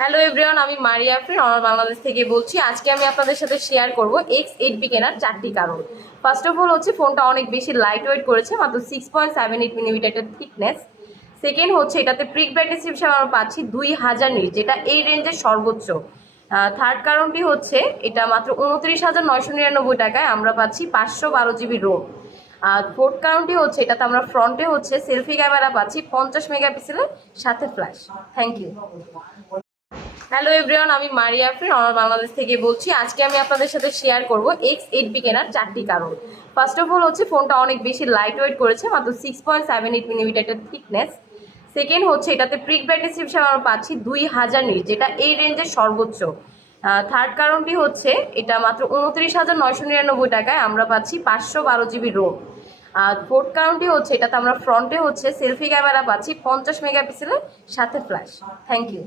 Hello everyone, আমি মারিয়া আফরিন আমার বাংলাদেশ থেকে বলছি। আজকে আমি আপনাদের সাথে শেয়ার করব X8B কেনার 4টি কারণ। ফার্স্ট অফ অল হচ্ছে ফোনটা অনেক বেশি লাইট ওয়েট করেছে, মাত্র 6.78 মিলিমিটার একটা থিকনেস। সেকেন্ড হচ্ছে এটাতে প্রিক ব্রাইটনেস হিসেবে আমরা পাচ্ছি 2000 নিট, যেটা এই রেঞ্জের সর্বোচ্চ। থার্ড কারণটি হচ্ছে এটা মাত্র 29,999 টাকায় আমরা পাচ্ছি 512 GB রোম। আর ফোর্থ কারণটি হচ্ছে এটাতে আমরা ফ্রন্টে হচ্ছে সেলফি ক্যামেরা পাচ্ছি 50 মেগাপিক্সেলের সাথে flash. Thank you. Hello everyone, আমি মারিয়া আফরিন আমার বাংলাদেশ থেকে বলছি। আজকে আমি আপনাদের সাথে শেয়ার করব X8B কেনার 4টি কারণ। ফার্স্ট অফ অল হচ্ছে ফোনটা অনেক বেশি লাইট ওয়েট করেছে, মাত্র 6.78 মিলিমিটার একটা থিকনেস। সেকেন্ড হচ্ছে এটাতে প্রিক ব্রাইটনেস হিসেবে আমরা পাচ্ছি 2000 নিট, যেটা এই রেঞ্জের সর্বোচ্চ। থার্ড কারণটি হচ্ছে এটা মাত্র 29,999 টাকায় আমরা পাচ্ছি 512 GB রোম। আর ফোর্থ কারণটি হচ্ছে এটাতে আমরা ফ্রন্টে হচ্ছে সেলফি ক্যামেরা পাচ্ছি 50 মেগাপিক্সেলের সাথে ফ্ল্যাশ। Thank you.